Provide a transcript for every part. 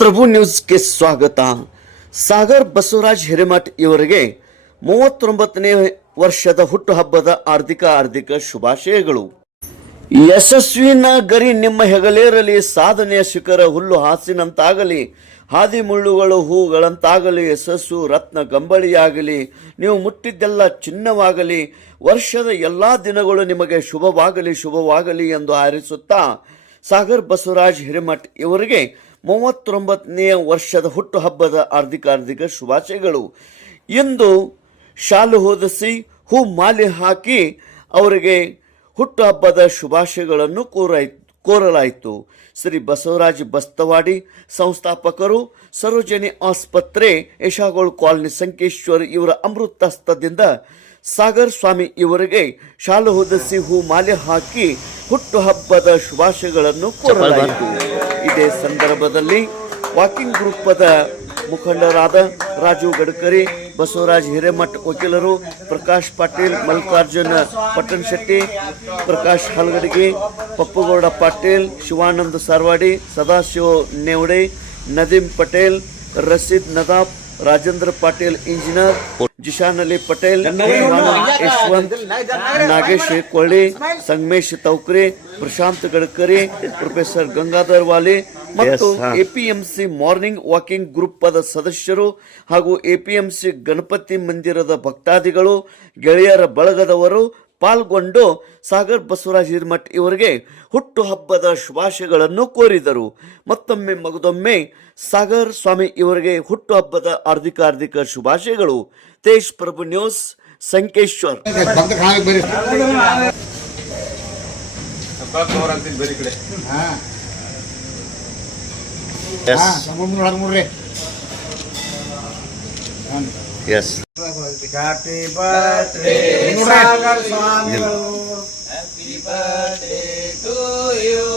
ಪ್ರಭು ನ್ಯೂಸ್ಗೆ ಸ್ವಾಗತ. ಸಾಗರ್ ಬಸವರಾಜ್ ಹಿರೇಮಠ್ ಇವರಿಗೆ 39ನೇ ವರ್ಷದ ಹುಟ್ಟುಹಬ್ಬದ ಹಾರ್ದಿಕ ಶುಭಾಶಯಗಳು. ಯಶಸ್ವಿನ ಗರಿ ನಿಮ್ಮ ಹೆಗಲೇರಲಿ, ಸಾಧನೆಯ ಶಿಖರ ಹುಲ್ಲು ಹಾಸಿನಂತಾಗಲಿ, ಹಾದಿ ಮುಳ್ಳುಗಳು ಹೂಗಳಂತಾಗಲಿ, ಯಶಸ್ಸು ರತ್ನ ಗಂಬಳಿಯಾಗಲಿ, ನೀವು ಮುಟ್ಟಿದ್ದೆಲ್ಲ ಚಿನ್ನವಾಗಲಿ, ವರ್ಷದ ಎಲ್ಲಾ ದಿನಗಳು ನಿಮಗೆ ಶುಭವಾಗಲಿ ಎಂದು ಹಾರೈಸುತ್ತಾ ಸಾಗರ್ ಬಸವರಾಜ್ ಹಿರೇಮಠ್ ಇವರಿಗೆ 39ನೇ ವರ್ಷದ ಹುಟ್ಟುಹಬ್ಬದ ಹಾರ್ದಿಕ ಶುಭಾಶಯಗಳು. ಇಂದು ಶಾಲು ಹೊದಿಸಿ ಹೂ ಮಾಲೆ ಹಾಕಿ ಅವರಿಗೆ ಹುಟ್ಟುಹಬ್ಬದ ಶುಭಾಶಯಗಳನ್ನು ಕೋರಲಾಯಿತು. ಶ್ರೀ ಬಸವರಾಜ್ ಬಸ್ತವಾಡಿ ಸಂಸ್ಥಾಪಕರು, ಸರೋಜಿನಿ ಆಸ್ಪತ್ರೆ, ಯಶಾಗೋಳ್ ಕಾಲನಿ, ಸಂಕೇಶ್ವರ್ ಇವರ ಅಮೃತಹಸ್ತದಿಂದ ಸಾಗರ್ ಸ್ವಾಮಿ ಇವರಿಗೆ ಶಾಲು ಹೊದಿಸಿ ಹೂ ಮಾಲೆ ಹಾಕಿ ಹುಟ್ಟುಹಬ್ಬದ ಶುಭಾಶಯಗಳನ್ನು ಕೋರಲಾಯಿತು. ಇದೇ ಸಂದರ್ಭದಲ್ಲಿ ವಾಕಿಂಗ್ ಗ್ರೂಪದ ಮುಖಂಡರಾದ ರಾಜು ಗಡ್ಕರಿ, ಬಸವರಾಜ್ ಹಿರೇಮಠ್ ವಕೀಲರು, ಪ್ರಕಾಶ್ ಪಾಟೀಲ್, ಮಲ್ಲಿಕಾರ್ಜುನ ಪಟ್ಟಣಶೆಟ್ಟಿ, ಪ್ರಕಾಶ್ ಹಲಗಡಗಿ, ಪಪ್ಪುಗೌಡ ಪಾಟೀಲ್, ಶಿವಾನಂದ ಸಾರ್ವಾಡಿ, ಸದಾಶಿವ ನೇವಡೆ, ನದೀಮ್ ಪಟೇಲ್, ರಶೀದ್ ನದಾಬ್, ರಾಜೇಂದ್ರ ಪಾಟೀಲ್ ಇಂಜಿನಿಯರ್, ಜಿಶಾನ್ ಅಲಿ ಪಟೇಲ್, ಯಶವಂತ್, ನಾಗೇಶ್ ಕೊಳ್ಳಿ, ಸಂಗಮೇಶ್ ತೌಕ್ರೆ, ಪ್ರಶಾಂತ್ ಗಡ್ಕರಿ, ಪ್ರೊಫೆಸರ್ ಗಂಗಾಧರ್ ವಾಲಿ ಮತ್ತು ಎಪಿಎಂಸಿ ಮಾರ್ನಿಂಗ್ ವಾಕಿಂಗ್ ಗ್ರೂಪದ ಸದಸ್ಯರು ಹಾಗೂ ಎಪಿಎಂಸಿ ಗಣಪತಿ ಮಂದಿರದ ಭಕ್ತಾದಿಗಳು, ಗೆಳೆಯರ ಬಳಗದವರು ಪಾಲ್ಗೊಂಡು ಸಾಗರ್ ಬಸವರಾಜ್ ಹಿರೇಮಠ್ ಇವರಿಗೆ ಹುಟ್ಟುಹಬ್ಬದ ಶುಭಾಶಯಗಳನ್ನು ಕೋರಿದರು. ಮಗದೊಮ್ಮೆ ಸಾಗರ್ ಸ್ವಾಮಿ ಇವರಿಗೆ ಹುಟ್ಟುಹಬ್ಬದ ಹಾರ್ದಿಕ ಶುಭಾಶಯಗಳು. Tej Prabhu news, Sankeshwar. Yes. Happy birthday, Sagar Swami. Happy birthday to you.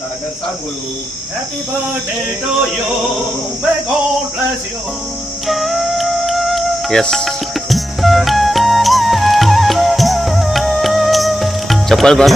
Sagar Swami. Happy birthday to you. May God bless you. Yes. Chapal ban.